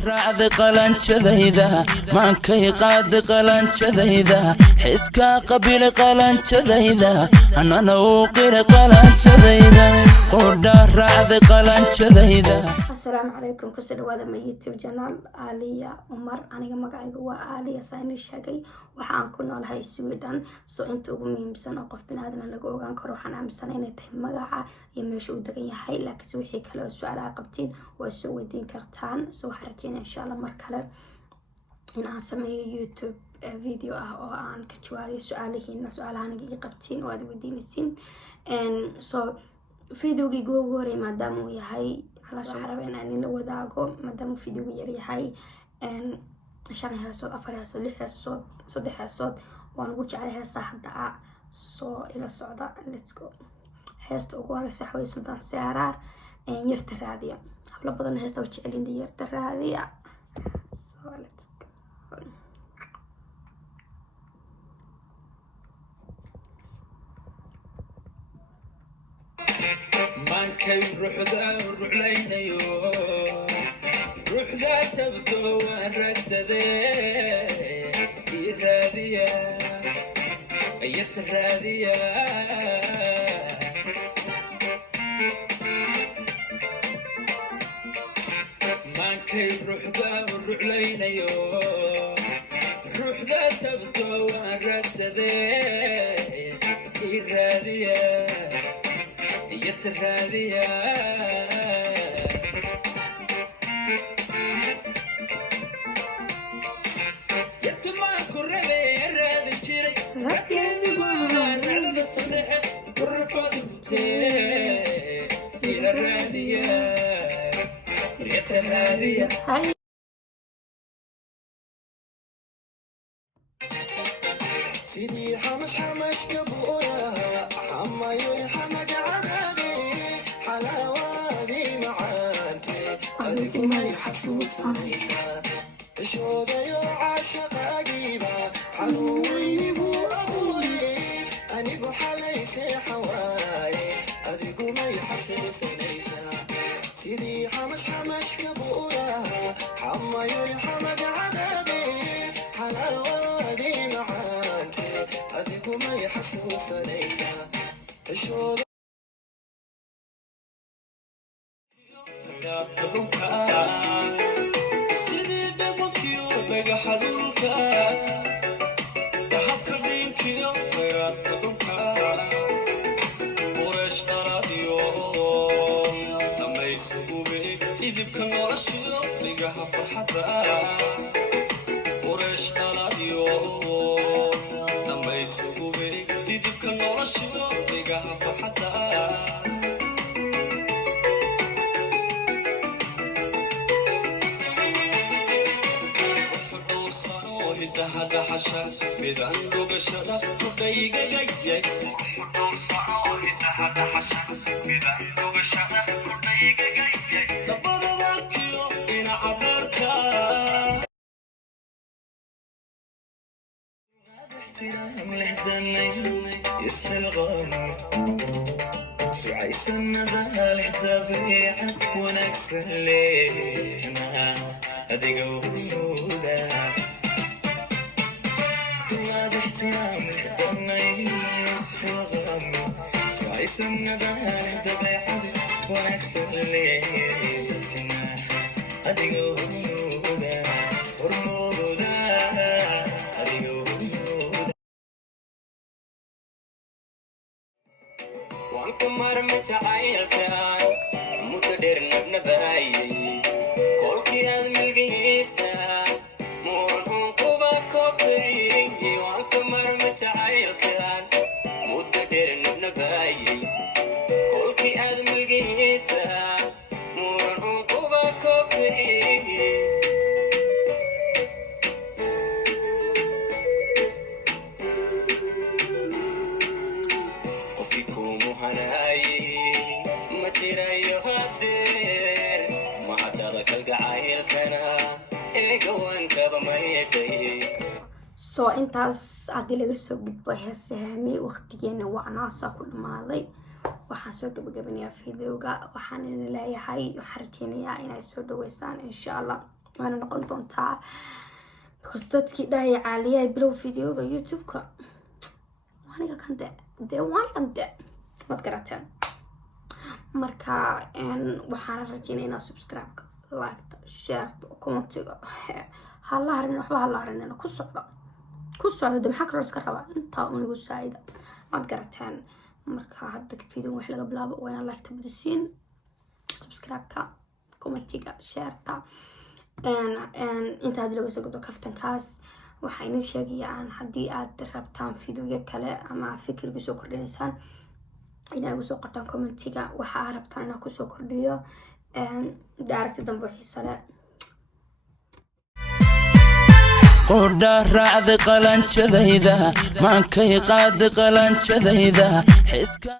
raacda qalanjadayda maankay qaad qalanjadayda xiska qabil qalanjadayda anana uu qira qalanjadayda qodha raacda qalanjadayda. Assalaamu calaykum kusoo dhawaada my YouTube channel Aliya Umar. aniga magacaygu waa Aliya Saini Shagay. waxaan ku noolahay Sweden. soo inta ugu muhiimsan oo qof bini'aadan lagu ogaan karo waxaan aaminsanahay inay tahay magaca iyo meesha uu degan yahay, laakiin wixii kale oo su'aalaha qabtiin waa soo weydiin kartaan. soo waxaan rajeynayaa insha Allah mar kale in aan sameeyo YouTube video ah oo aan ka jawaabiyo su'aalahan iga qabtiin oo aad weydiinaysiin. so videoga ugu horreeyay maadaama uu yahay waxaan rabaa in aan la wadaago maadaama videoga yar yahay 5 heesood 4 heesood 6 heesood 3 heesood waan ugu jeclahay heesaha hadda soo ila socda. let's go. heesta ugu horeysa way Sultan Saraar yarta raadiya. hablo badan heesta way jecelin yarta raadiya. so let's go. maankay ruuxda ruuxlaynayo ruuxda tabto waan raadsadee raadiya yarta raadiya. maankay ruuxda ruuxlaynayo ruuxda tabto waan raadsadee raadiya yarta raadiya. yarta maan ku rabee raadi jiray raadkeedi waan racdada sareexe kurafada butee ila raadiya yarta raadiya. sidii xamashka buuraha xamayo xamad cadaade xalaawaadii macaante adigu may xasuusanaysaa ishoodayo caashaqaagiiba xanuun weynigu abuure anigu xalay seexawaaye adigu may xasuusanaysaa sidii xamashka buuraha xamayo xamad cadaade xalaawaadii macaante adigu may xasuusanaysaa ishooda sidii dhabankiyo dhagaxa dhulka dahabka dhinkiyo khayraadka dhulka qureesh dhaladiyo dhammaysuhube idibka noloshiyo dhigaha farxadda qureesh dhaladiyo dhammaysuhube idibka noloshiyo dhigaha farxadda. hidahada xasha midaan dhugashada kudhaygagayay dabadabaakiyo ina cabaarka احترام لهدني يسهل وعيسى النذال الطبيعة ونكسر لينا هذي قودا احترام لهدني يسهل غمي وعيسى النذال الطبيعة ونكسر لينا هذي قودا ورمودا هذي قودا. وانت مرمت عيلكان متدير نبنباي كولكي ادمي قيسا مورنون كوبا كوبري. وانت مرمت عيلكان متدير نبنباي كولكي ادمي قيسا مورنون كوبا كوبري. soo intaas hadii laga soo gudbo heesahani waqtigeena wacnaasa ku dhamaaday. waxaan soo gabagabanayaa videoga waxaan leeyahay waxaan rajeynayaa inay soo dhaweysaan insha Allah. waana noqon doontaa because dadkii dhahaya caaliyahay bilow videoga youtube-ka waaniga kan de waad garateen marka waxaana rajeynaya inaad subscribe-ka like share commentiga hala harin waxba hala harin ku socdo de maxaa kaloo iska rabaa intaa unigu saacida waad garateen marka hadda video wax laga bilaabo waa inaad like tabadisiin subscribe-ka commentiga share-ta inta hadii laga soo gudbo kaftankaas waxayna sheegayaan haddii aad rabtaan videoya kale ama fikirka soo kordhinaysaan inaad ugu soo qortaan commentiga waxa aad rabtaan inaan kusoo kordhiyo daaragti dambe xiisa leh qordha raacda qalanjadayda maankay qaad qalanjadayda xiska